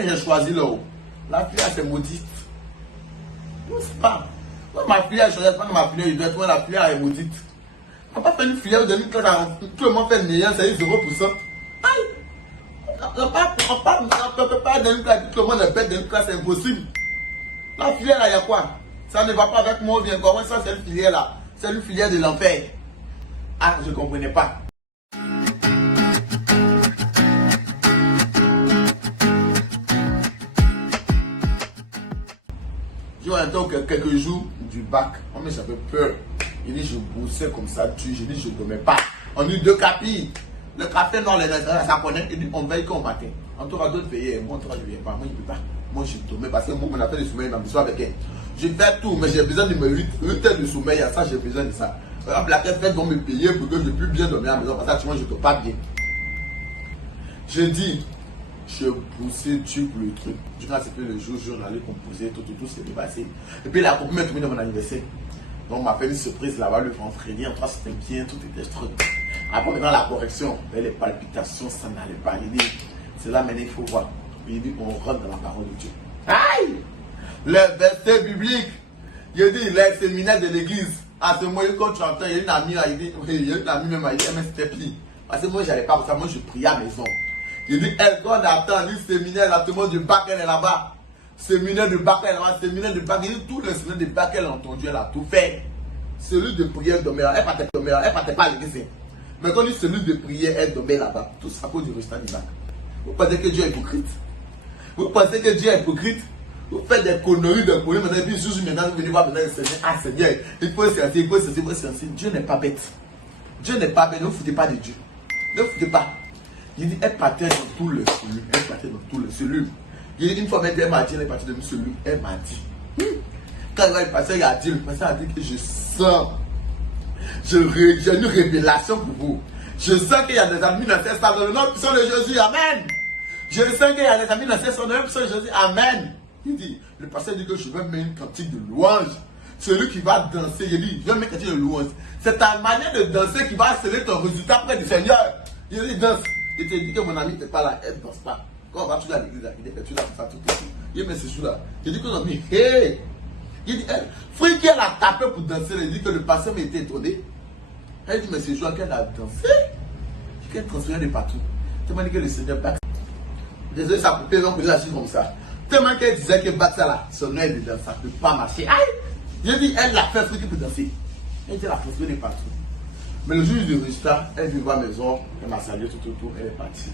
quand j'ai choisi là, la filière c'est maudite. Je ne sais pas. Quand ma filière, je ne sais pas que ma filière, je dois être la filière est maudite. On n'a pas fait une filière de une classe, tout le monde fait le meilleur, c'est 0%. Aïe! On ne peut pas d'une classe, tout le monde est bête d'une classe, c'est impossible. La filière là, il y a quoi? Ça ne va pas avec moi, bien comment ça, c'est une filière là. C'est une filière de l'enfer. Ah, je ne comprenais pas. J'ai entendu quelques jours du bac, on me j'avais peur. Il dit je bossais comme ça, j'ai dit je ne dormais pas. On a eu 2 capilles. Le café dans les restaurants, ça connaît, il dit on veille qu'au matin. On t'aura d'autres veillés, moi je ne viens pas, moi je ne peux pas. Moi je dormais parce que moi on appelle le sommeil, ma mission avec elle. Je fais tout, mais j'ai besoin de me 8 heures de sommeil, à ça j'ai besoin de ça. Par exemple, la fait vont me payer pour que je puisse bien dormir à la maison, parce que moi je ne dors pas bien. Je dis, je poussais Dieu pour le truc. Je pense que le jour, j'allais composer, tout s'est passé. Et puis la copine m'a tombé dans mon anniversaire. Donc on m'a fait une surprise là-bas, le vendredi, en 3 c'était bien, tout était truc. Après maintenant la correction, les palpitations, ça n'allait pas. Il dit, c'est là maintenant il faut voir. Il dit, on rentre dans la parole de Dieu. Aïe! Le verset biblique, il dit, les séminaires de l'église. À ce moment, quand tu entends, il y a une amie, il y a une amie même, elle dit, c'était pli. Parce que moi, j'allais pas pour ça, moi je priais à la maison. Il dit, elle, quand on attend, il dit, séminaire là, tout le monde du bac, elle est là-bas. Séminaire de bac, elle est là-bas, séminaire de bac. Il dit, tous les séminaires de bac, elle a entendu, elle a tout fait. Celui de prière dormait là, elle partait pas à l'église. Mais quand il dit celui de prière, elle dormait là-bas. Tout ça à cause du résultat du bac. Vous pensez que Dieu est hypocrite? Vous pensez que Dieu est hypocrite? Vous faites des conneries, maintenant, et puis juste maintenant, vous venez voir maintenant le Seigneur. Ah Seigneur, il faut essayer, il faut essayer, il faut essayer. Dieu n'est pas bête. Dieu n'est pas bête, ne vous foutez pas de Dieu. Ne vous foutez pas. Il dit, elle partait dans tout le cellules. Elle partait dans tout le cellules. Il dit, une fois même, elle m'a dit, elle est partie de mon cellules. Elle m'a dit. Quand il va y passer, il a dit, le pasteur a dit que je sens. J'ai une révélation pour vous. Je sens qu'il y a des amis dans cette salle dans le nom puissant de Jésus. Amen. Je sens qu'il y a des amis dans cette salle dans le nom puissant de Jésus. Amen. Il dit, le pasteur dit que je vais mettre une cantique de louange. Celui qui va danser, il dit, je vais mettre une cantique de louange. C'est ta manière de danser qui va sceller ton résultat près du Seigneur. Il dit, danse. Il te dit que mon ami n'est pas là, elle ne danse pas. Quand on va tout à l'église, il dit, tu l'as fait ça tout ici. Il met ce jour-là. Il dit que mon ami, hey. Il dit, frère qui elle a tapé pour danser, il dit que le pasteur m'était étonné. Elle dit, mais c'est jour qu'elle a dansé. Qu'elle transférait de partout. Tellement que le Seigneur bat. Désolé, sa poupée, donc il a comme ça. Tellement qu'elle disait que battre ça là, son nom est dedans, ça ne peut pas marcher. Aïe! J'ai dit, elle l'a fait truc pour danser. Elle dit, elle a transféré de partout. Mais le jour du résultat, elle vit à la maison, elle m'a salué tout, elle est partie.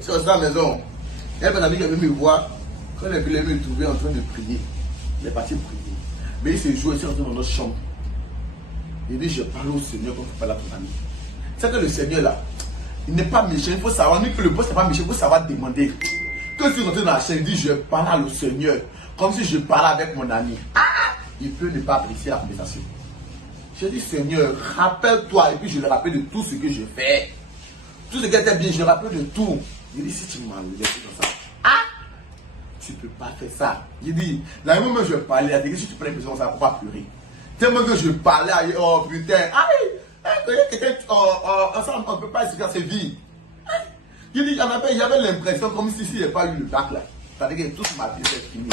C'est à la maison. Elle m'a dit qu'elle veut me voir. Quand elle voulait me trouver en train de prier, elle est partie prier. Mais il s'est joué, il s'est rentré dans notre chambre. Il dit, je parle au Seigneur quand tu parles à ton ami. C'est que le Seigneur là, il n'est pas méchant, il faut savoir, ni que le poste n'est pas méchant, il faut savoir demander. Quand je suis rentré dans la chaîne, il dit, je parle au Seigneur, comme si je parlais avec mon ami. Ah, il peut ne pas apprécier la conversation. Je dis, Seigneur, rappelle-toi, et puis je le rappelle de tout ce que je fais. Tout ce qui était bien, je le rappelle de tout. Il dit, si tu m'as laissé comme ça, ah, tu ne peux pas faire ça. Il dit, là, même je parlais, il dit, si tu prends l'impression, ça ne va pas pleurer. Tellement que je parlais, oh putain, aïe, ensemble, on ne peut pas expliquer ses vies. Il dit, j'avais l'impression comme si il n'y avait pas eu le bac là. C'est-à-dire que toute ma vie est finie.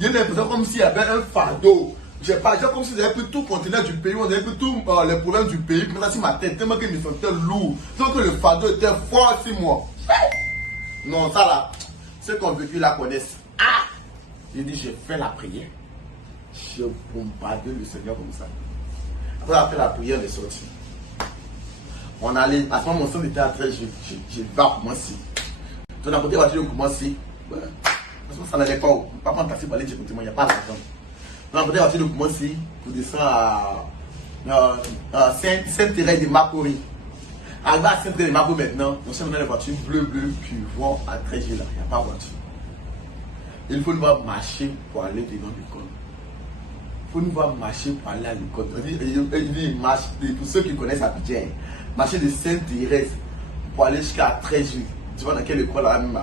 Il y a l'impression comme s'il y avait un fardeau. J'ai comme si j'avais pris tout le continent du pays, on avait pris tous les problèmes du pays, maintenant sur ma tête, tellement que je me sentais lourd. Donc que le fardeau était fort sur moi. Non, ça là, ceux qui ont vécu la connaissent. Ah! Il dit, j'ai fait la prière. J'ai bombardé le Seigneur comme ça. Après avoir fait la prière, on est sorti. On allait, à ce moment, mon son était à 13, je vais commencer. Donc, à côté de la voiture, je commençais. Parce que ça n'allait pas. Pas prendre taxi pour aller chez côté, moi, il n'y a pas d'argent. Donc, à côté de la voiture, je commençais pour descendre à Sainte-Thérèse de Macori. Arrivé à Sainte-Thérèse de Macori maintenant, nous sommes dans les voitures bleu, puis vont à 13 là, il n'y a pas de voiture. Il faut nous voir marcher pour aller devant l'école. Il faut nous voir marcher pour aller à l'école. Il dit, marche, pour ceux qui connaissent Abidjan, marcher de Sainte-Thérèse pour aller jusqu'à 13 jours. Tu vois dans quelle école là même?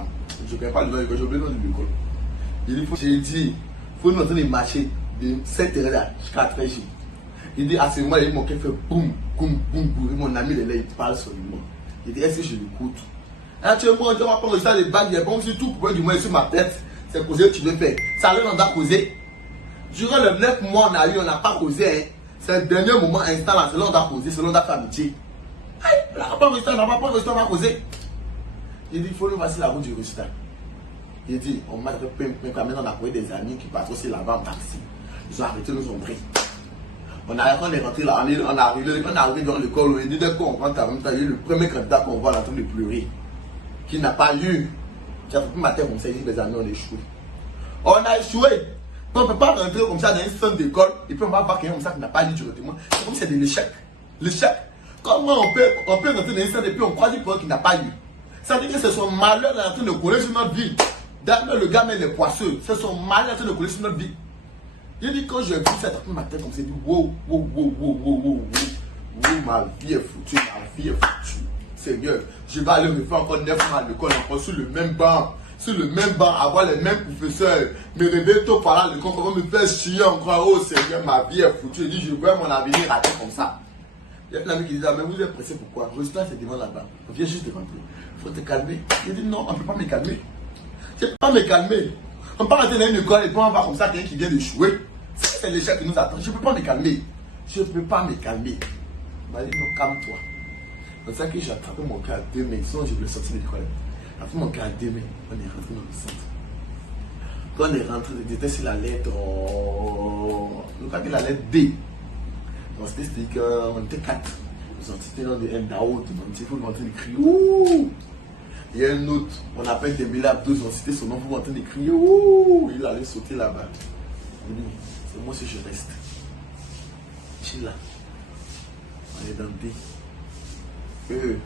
Je ne connais pas le nom de l'école, j'ai oublié le nom de l'école. J'ai dit, il faut nous entendre marcher de Sainte-Thérèse jusqu'à 13 jours. Il dit, à ce moment, il m'a fait boum, boum, boum, boum. Et mon ami, il parle seulement. Il dit, est-ce que je l'écoute? Actuellement, on va prendre ça les bagues, il y a comme si tout pouvait du moins sur ma tête. C'est causer que tu veux faire. Ça allait, on a causé. Durant les 9 mois, on n'a pas causé. Hein. C'est le dernier moment, instant là, c'est là on a causé, c'est là on a fait amitié. On n'a pas réussi, on n'a pas réussi, on va causer. Il dit, il faut nous passer la route du résultat. Il dit, on m'a fait quand même, on a trouvé des amis qui passent aussi là-bas en taxi. Ils ont arrêté, nous ont pris. On est rentré là, on est arrivé dans l'école, et dès qu'on rentre en même temps, il y a eu le premier candidat qu'on voit en train de pleurer, qui n'a pas eu. J'ai appris matin comme ça, il dit, mes amis, on a échoué. On a échoué. On ne peut pas rentrer comme ça dans une centre d'école, et puis on va voir quelqu'un comme ça qui n'a pas lu directement. C'est comme si c'était de l'échec. L'échec. Comment on peut rentrer dans une centre et puis on croit du point qu'il n'a pas eu. Ça veut dire que c'est son malheur en train de couler sur notre vie. D'ailleurs, le gars met les poisseux. C'est son malheur en train de couler sur notre vie. Il dit quand je vis ça dans ma tête comme ça, il dit wow, ma vie est foutue, ma vie est foutue. Seigneur, je vais aller me faire encore 9 mois à l'école, encore sur le même banc. Sur le même banc, avoir les mêmes professeurs, me réveiller tôt par là, le con, me faire chier encore. Oh Seigneur, ma vie est foutue. Il dit, je vois mon avenir raté comme ça. Il y a un ami qui dit, ah, mais vous êtes pressé pourquoi? Le résultat, c'est devant là-bas. On vient juste devant toi. Il faut te calmer. Il dit, non, on ne peut pas me calmer. Je ne peux pas me calmer. On ne peut pas rentrer dans une école et puis on va comme ça quelqu'un qui vient d'échouer. C'est l'échec qui nous attend. Je ne peux pas me calmer. Je ne peux pas me calmer. Il m'a dit, non, calme-toi. C'est ça que j'ai attrapé mon cœur à 2 mains. Sinon, je voulais sortir de l'école. Après mon cœur à 2 mains, on est rentré dans le centre. Quand on est rentré, j'étais sur la lettre. Je crois que la lettre D. Donc c'était qu'on était 4. Ils ont cité dans des Ndao, il faut en train de crier. Ouh! Il y a un autre, on appelle Dembélé Abdou, ils ont cité son nom pour en train de crier. Ouh! Il allait sauter là-bas. Il dit, c'est moi si je reste. Chill là. On est dans D. E.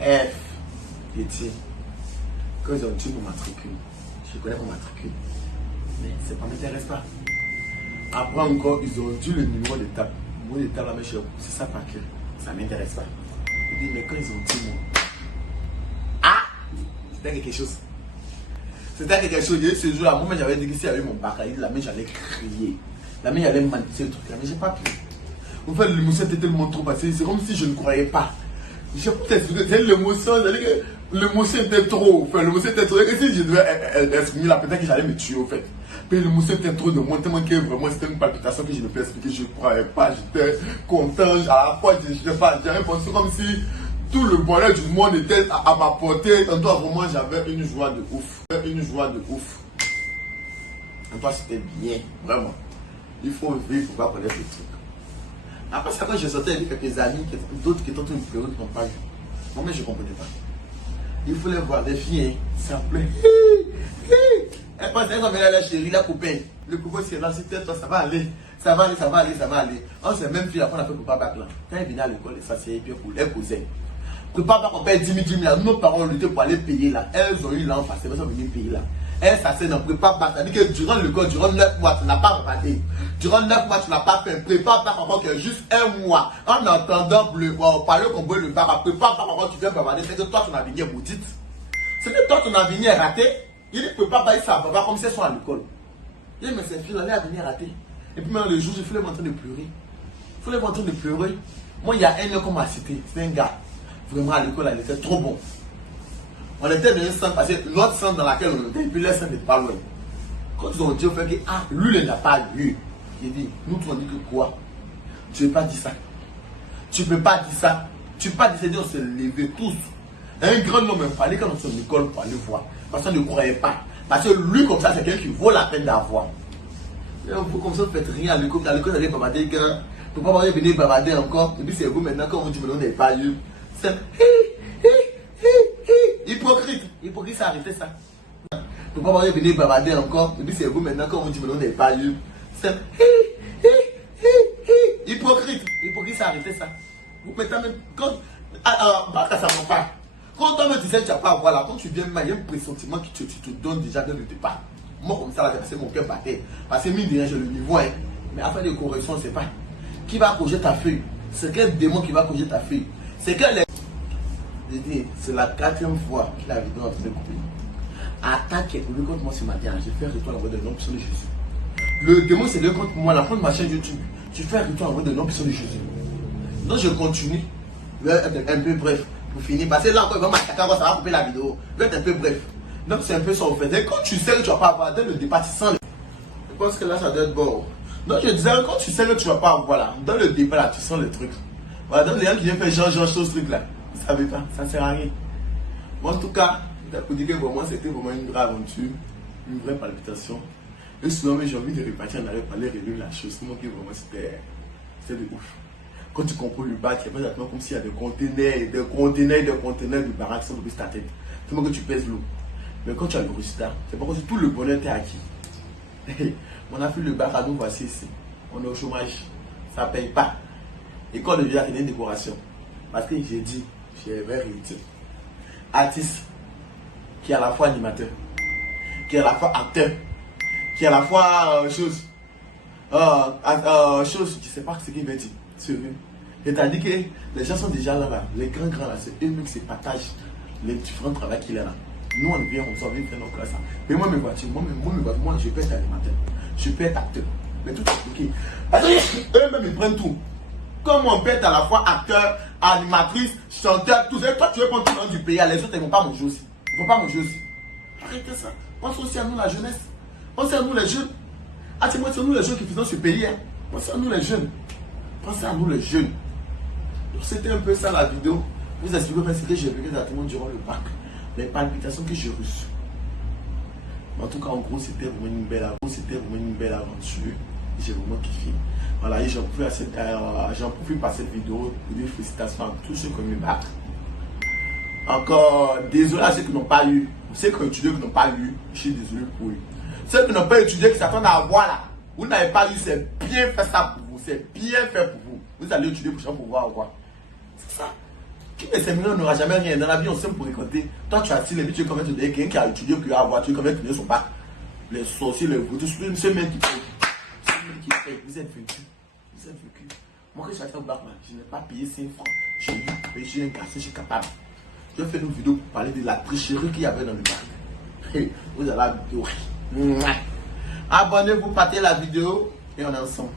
F. Et tiens, quand ils ont tué mon matricule, je connais mon matricule, mais ça ne m'intéresse pas. Après encore, ils ont dû le numéro de table. Le numéro de table, là, c'est ça par cœur. Ça ne m'intéresse pas. Il dit, mais quand ils ont tué mon... Ah! C'était quelque chose. C'était quelque chose. Ce jour-là, moi, j'avais dit que si j'avais mon bac, la main, j'allais crier. La main, j'allais manipuler le truc. Mais je n'ai pas pu. En fait, l'émotion était tellement trop passée. C'est comme si je ne croyais pas. Je peux t'expliquer l'émotion, c'est-à-dire que l'émotion était trop. Enfin, l'émotion était trop. Et si je devais exprimer là, peut-être que j'allais me tuer, au fait. Mais l'émotion était trop de moi, tellement que vraiment c'était une palpitation que je ne peux expliquer. Je ne croyais pas, j'étais content. À la fois, je sais pas, j'avais pensé comme si tout le bonheur du monde était à ma portée. En toi, vraiment, j'avais une joie de ouf. Une joie de ouf. En toi, c'était bien, vraiment. Il faut vivre, il ne faut pas connaître le truc. Après ça, quand je sortais avec quelques amis, d'autres qui étaient en train de pleurer, qui n'ont pas vu. Moi-même, je ne comprenais pas. Il fallait voir des filles, ça plaît. Elles pensaient qu'elles venaient la chérie, la copain. Le copain, c'est là, c'était toi, ça va aller. Ça va aller, ça va aller, ça va aller. On s'est même fait, après, on a fait prépa bac là. Quand elle venait à l'école, elle s'asseyait, puis elle causait. Prépa bac, on paye 10 000 là. Nos parents luttaient pour aller payer là. Elles ont eu l'enfant, elles sont venues payer là. Elle s'assied dans prépa bac. C'est-à-dire que durant l'école, durant 9 mois, tu n'as pas regardé. Durant 9 mois, tu n'as pas fait prépa bac encore que juste 1 mois. En entendant parler qu'on veut le bac, prépa bac encore, tu viens bavarder. C'est que toi, ton avenir est maudite. C'est que toi, ton avenir est raté. Il dit prépa bac, ça va comme si elles sont à l'école. Il dit, mais c'est fini, l'avenir est raté. Et puis maintenant, le jour, je fais les en train de pleurer. Je fais les en train de pleurer. Moi, il y a un homme qu'on m'a cité. C'est un gars. Vraiment, à l'école, il était trop bon. On était dans un centre, parce que l'autre centre dans laquelle on était, et puis le centre n'est pas loin. Quand ils ont dit au fait que, ah, lui, il n'a pas eu. Il dit, nous, tu as dit que quoi? Tu ne peux pas dire ça. Tu ne peux pas dire ça. Tu ne peux pas dire ça. On s'est levés tous. Un grand homme, il fallait qu'on soit en école pour aller voir. Parce qu'on ne croyait pas. Parce que lui, comme ça, c'est quelqu'un qui vaut la peine d'avoir. Et vous, comme ça, vous ne faites rien à l'école. À l'école, vous allez bavarder. Vous ne pouvez pas venir bavarder encore. Et puis, c'est vous maintenant, quand vous dites, mais on n'est pas eu. C'est hypocrite. Hypocrite, ça arrêtait ça. Vous ne pouvez pas venir bavarder encore. Et puis, c'est vous maintenant, quand vous dites, mais on n'est pas eu. C'est hypocrite. Hypocrite, ça arrêtait ça. Vous maintenant, même quand. Alors, ça ne va pas. Quand toi, tu sais que tu n'as pas à voir là, quand tu viens, il y a un pressentiment que tu te donnes déjà dès le départ. Moi, comme ça, là, c'est mon cœur battait. Parce que mine de rien, j'ai le niveau, hein. Mais après les corrections, on ne sait pas. Qui va corriger ta feuille? C'est quel démon qui va corriger ta feuille? C'est quel. C'est la 4e fois qu'il a vidé notre couper. Attaque est coupé contre moi ce matin. J'ai fait un rituel en voie de nom sur Jésus. Le démon s'est levé contre moi. La fin de ma chaîne YouTube. Tu fais un rituel en voie de nom sur Jésus. Donc je continue. Un peu bref. pour finir. Parce que là encore, il va m'attaquer, ça va couper la vidéo. Je vais être un peu bref. Donc c'est un peu ça en fait. Et quand tu sais que tu vas pas avoir, dès le départ, tu sens. Je pense que là, ça doit être bon. Donc je disais, quand tu sais que tu vas pas avoir, voilà, dans le départ, là, tu sens le truc. Voilà, donc les gens qui viennent faire genre ce truc là, vous savez pas, ça sert à rien. Bon, en tout cas, pour dire que vraiment, c'était vraiment une vraie aventure, une vraie palpitation. Et souvent, j'ai envie de repartir en arrière pour aller relire la chose. Sinon, vraiment, c'était de ouf. Quand tu comprends le bac, c'est exactement comme s'il y a des conteneurs de baraques qui sont depuis ta tête. C'est moi que tu pèses l'eau. Mais quand tu as le résultat, c'est pas comme si tout le bonheur t'est acquis. On a fait le bac à nous, voici ici. On est au chômage. Ça ne paye pas. Et quand on devient une décoration. Parce que j'ai dit, j'ai vérité. Artiste qui est à la fois animateur, qui est à la fois acteur, qui est à la fois chose, je sais pas ce qu'il veut dire. C'est-à-dire que les gens sont déjà là, les grands là, c'est eux-mêmes qui se partagent les différents travaux qu'il a là. Nous on vient, on s'en vient faire nos classes. Mais moi mes voitures, moi je peux être animateur, je peux être acteur, mais tout est ok. Eux-mêmes ils prennent tout. Comme on peut être à la fois acteur, animatrice, chanteur, tout ça. Toi tu veux prendre tout le monde du pays, les autres ils vont pas manger aussi. Ils vont pas manger aussi. Arrêtez ça. Pense aussi à nous la jeunesse. Pensez à nous les jeunes. Ah c'est moi c'est nous les jeunes qui faisons ce pays. Hein. Pensez à nous les jeunes. Pensez à nous les jeunes. Donc c'était un peu ça la vidéo. Vous expliquez ce que j'ai vécu exactement durant le bac. Les palpitations que j'ai reçues. En tout cas en gros c'était vraiment une belle aventure. J'ai vraiment kiffé. Voilà, et j'en profite par cette vidéo pour dire félicitations à tous ceux qui ont eu le bac. Encore désolé à ceux qui n'ont pas eu. Ceux qui ont étudié qui n'ont pas eu, je suis désolé pour eux. Ceux qui n'ont pas étudié, qui s'attendent à avoir là, vous n'avez pas eu, c'est bien fait ça pour vous. C'est bien fait pour vous. Vous allez étudier pour pouvoir avoir. C'est ça. Qui ne sait on n'aura jamais rien. Dans la vie, on s'aime pour récolter. Toi, tu as tiré les buts, tu es comme quelqu'un qui a étudié, qui a avoir, tu es comme quelqu'un qui a son bac. Les sorciers, les voûtes, ceux mêmes qui fait. Vous êtes vécu. Vous êtes vécu. Moi, quand j'ai fait au bac, je n'ai pas payé 5 francs. J'ai un garçon, je suis capable. Je fais une vidéo pour parler de la tricherie qu'il y avait dans le bac. Vous allez la vidéo. Abonnez-vous, partagez la vidéo et on est ensemble.